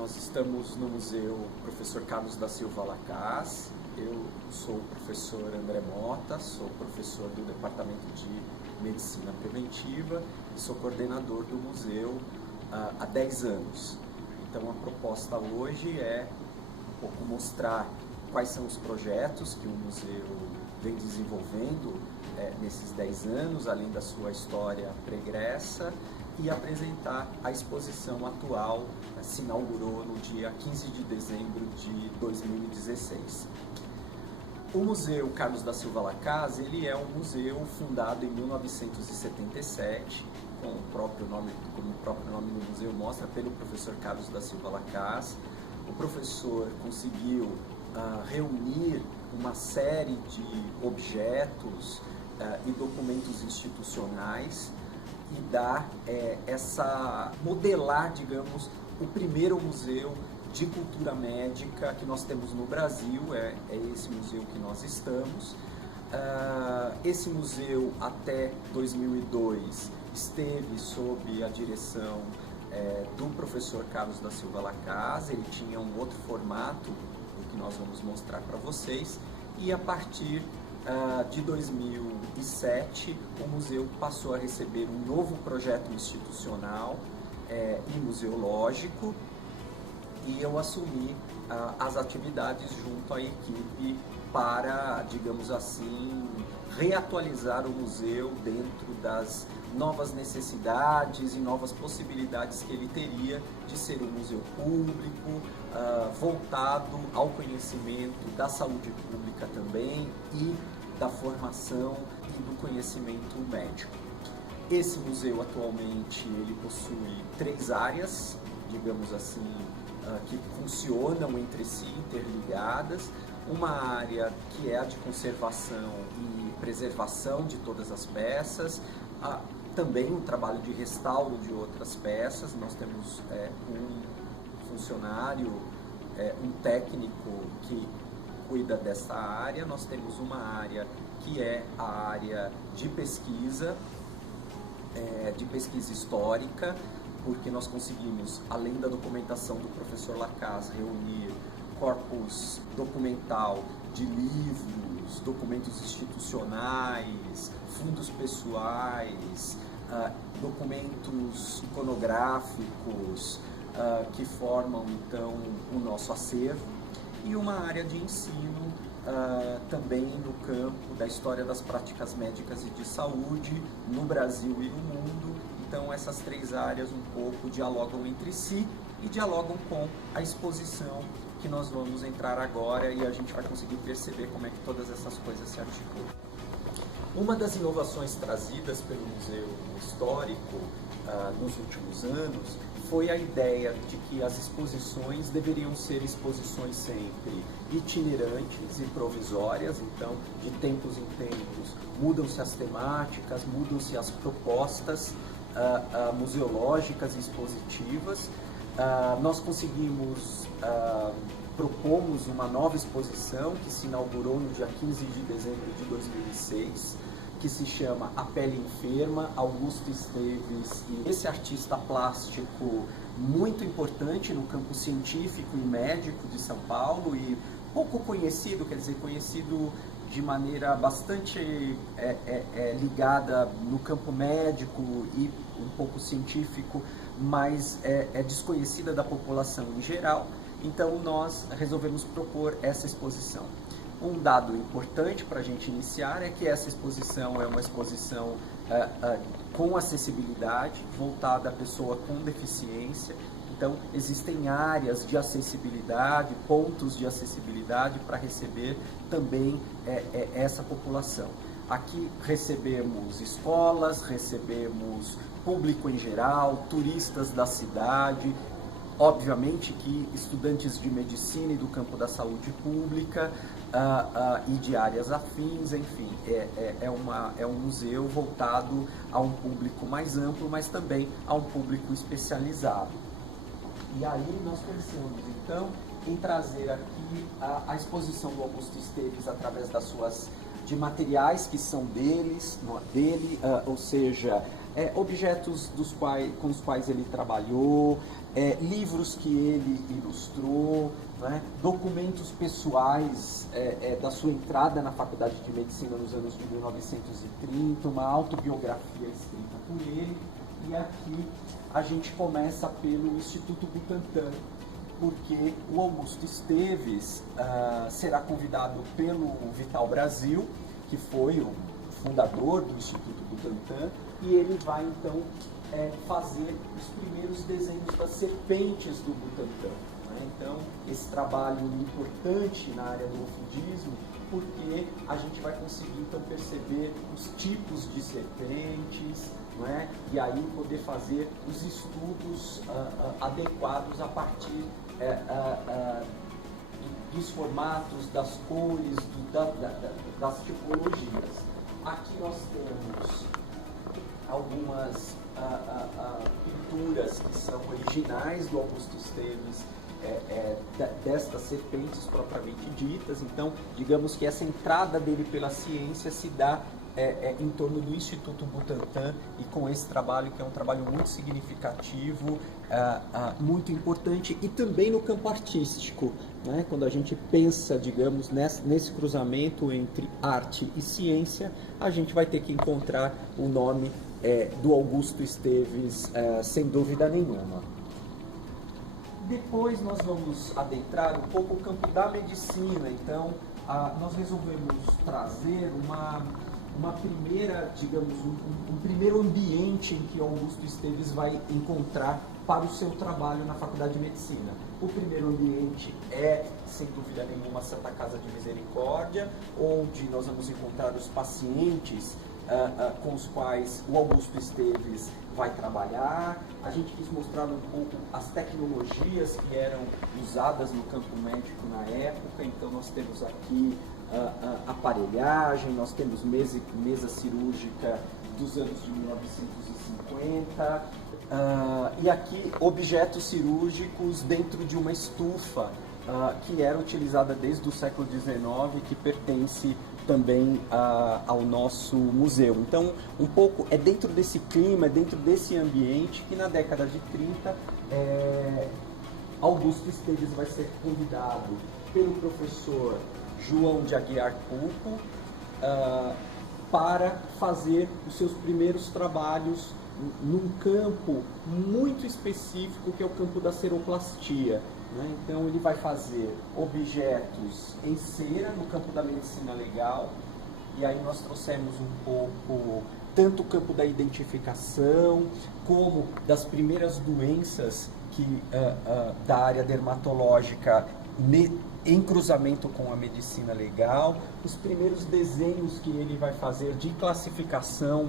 Nós estamos no Museu Professor Carlos da Silva Lacaz. Eu sou o professor André Mota, sou professor do Departamento de Medicina Preventiva e sou coordenador do museu há 10 anos. Então a proposta hoje é um pouco mostrar quais são os projetos que o museu vem desenvolvendo nesses 10 anos, além da sua história pregressa, e apresentar a exposição atual, se inaugurou no dia 15 de dezembro de 2016. O Museu Carlos da Silva Lacaz, ele é um museu fundado em 1977, como o próprio nome do museu mostra, pelo professor Carlos da Silva Lacaz. O professor conseguiu reunir uma série de objetos e documentos institucionais e modelar, digamos, o primeiro museu de cultura médica que nós temos no Brasil. É esse museu que nós estamos. Esse museu, até 2002, esteve sob a direção do professor Carlos da Silva Lacaz. Ele tinha um outro formato, do que nós vamos mostrar para vocês, e a partir de 2007, o museu passou a receber um novo projeto institucional e museológico, e eu assumi as atividades junto à equipe para, digamos assim, reatualizar o museu dentro das novas necessidades e novas possibilidades que ele teria de ser um museu público, voltado ao conhecimento da saúde pública também e da formação e do conhecimento médico. Esse museu atualmente ele possui 3 áreas, digamos assim, que funcionam entre si, interligadas. Uma área que é a de conservação e preservação de todas as peças, também um trabalho de restauro de outras peças. Nós temos um funcionário, um técnico que cuida dessa área. Nós temos uma área que é a área de pesquisa histórica, porque nós conseguimos, além da documentação do professor Lacaz, reunir corpus documental de livros, documentos institucionais, fundos pessoais, documentos iconográficos que formam então o nosso acervo, e uma área de ensino também no campo da história das práticas médicas e de saúde no Brasil e no mundo. Então essas 3 áreas um pouco dialogam entre si e dialogam com a exposição que nós vamos entrar agora, e a gente vai conseguir perceber como é que todas essas coisas se articulam. Uma das inovações trazidas pelo Museu Histórico nos últimos anos foi a ideia de que as exposições deveriam ser exposições sempre itinerantes e provisórias. Então, de tempos em tempos, mudam-se as temáticas, mudam-se as propostas museológicas e expositivas. Nós propomos uma nova exposição que se inaugurou no dia 15 de dezembro de 2006, que se chama A Pele Enferma, Augusto Esteves. E esse artista plástico muito importante no campo científico e médico de São Paulo, e pouco conhecido, quer dizer, conhecido de maneira bastante ligada no campo médico e um pouco científico, mas é desconhecida da população em geral. Então nós resolvemos propor essa exposição. Um dado importante para a gente iniciar é que essa exposição é uma exposição com acessibilidade, voltada à pessoa com deficiência. Então existem áreas de acessibilidade, pontos de acessibilidade para receber também essa população. Aqui recebemos escolas, recebemos público em geral, turistas da cidade, obviamente que estudantes de medicina e do campo da saúde pública e de áreas afins, enfim, é um museu voltado a um público mais amplo, mas também a um público especializado. E aí nós pensamos, então, em trazer aqui a exposição do Augusto Esteves através das suas de materiais que são dele, ou seja, objetos com os quais ele trabalhou, livros que ele ilustrou, né, documentos pessoais da sua entrada na Faculdade de Medicina nos anos de 1930, uma autobiografia escrita por ele. E aqui a gente começa pelo Instituto Butantan, porque o Augusto Esteves será convidado pelo Vital Brasil, que foi o fundador do Instituto Butantan, e ele vai então fazer os primeiros desenhos das serpentes do Butantan. Né? Então, esse trabalho importante na área do ofidismo, porque a gente vai conseguir então perceber os tipos de serpentes, não é? E aí poder fazer os estudos adequados a partir dos formatos, das cores, das tipologias. Aqui nós temos algumas pinturas que são originais do Augusto Esteves, destas serpentes propriamente ditas. Então, digamos que essa entrada dele pela ciência se dá em torno do Instituto Butantan, e com esse trabalho, que é um trabalho muito significativo, muito importante, e também no campo artístico, né? Quando a gente pensa, digamos, nesse cruzamento entre arte e ciência, a gente vai ter que encontrar o nome do Augusto Esteves, sem dúvida nenhuma. Depois nós vamos adentrar um pouco o campo da medicina. Então, nós resolvemos trazer uma primeira, digamos, um primeiro ambiente em que Augusto Esteves vai encontrar para o seu trabalho na Faculdade de Medicina. O primeiro ambiente é, sem dúvida nenhuma, a Santa Casa de Misericórdia, onde nós vamos encontrar os pacientes com os quais o Augusto Esteves vai trabalhar. A gente quis mostrar um pouco as tecnologias que eram usadas no campo médico na época. Então nós temos aqui aparelhagem, nós temos mesa cirúrgica dos anos de 1950, e aqui objetos cirúrgicos dentro de uma estufa que era utilizada desde o século XIX, que pertence também ao nosso museu. Então, um pouco é dentro desse clima, é dentro desse ambiente que na década de 30 Augusto Esteves vai ser convidado pelo professor João de Aguiar Pulpo para fazer os seus primeiros trabalhos num campo muito específico, que é o campo da ceroplastia. Né? Então ele vai fazer objetos em cera no campo da medicina legal, e aí nós trouxemos um pouco tanto o campo da identificação, como das primeiras doenças da área dermatológica em cruzamento com a medicina legal, os primeiros desenhos que ele vai fazer de classificação,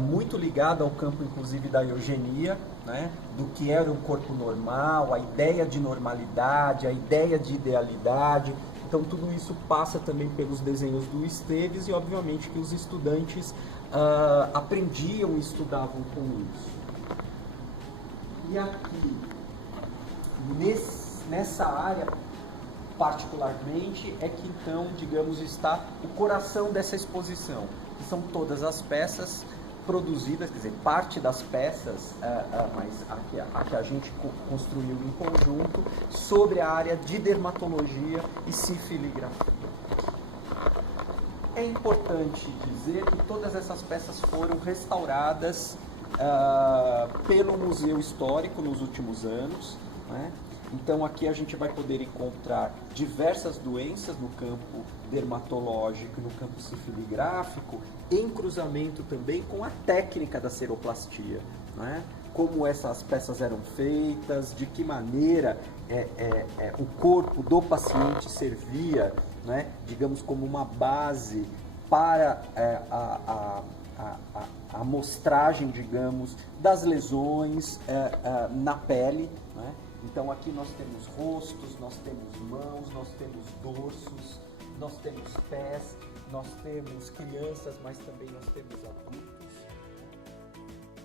muito ligado ao campo, inclusive, da eugenia, né? Do que era um corpo normal, a ideia de normalidade, a ideia de idealidade. Então, tudo isso passa também pelos desenhos do Esteves, e, obviamente, que os estudantes aprendiam e estudavam com isso. E aqui, nessa área, particularmente, é que então, digamos, está o coração dessa exposição, que são todas as peças produzidas, quer dizer, parte das peças, mas a que a gente construiu em conjunto, sobre a área de dermatologia e sifiligrafia. É importante dizer que todas essas peças foram restauradas pelo Museu Histórico nos últimos anos, né? Então aqui a gente vai poder encontrar diversas doenças no campo dermatológico, no campo sifiligráfico, em cruzamento também com a técnica da ceroplastia, né? Como essas peças eram feitas, de que maneira o corpo do paciente servia, né, digamos, como uma base para a amostragem, digamos, das lesões na pele, né? Então aqui nós temos rostos, nós temos mãos, nós temos dorsos, nós temos pés, nós temos crianças, mas também nós temos adultos.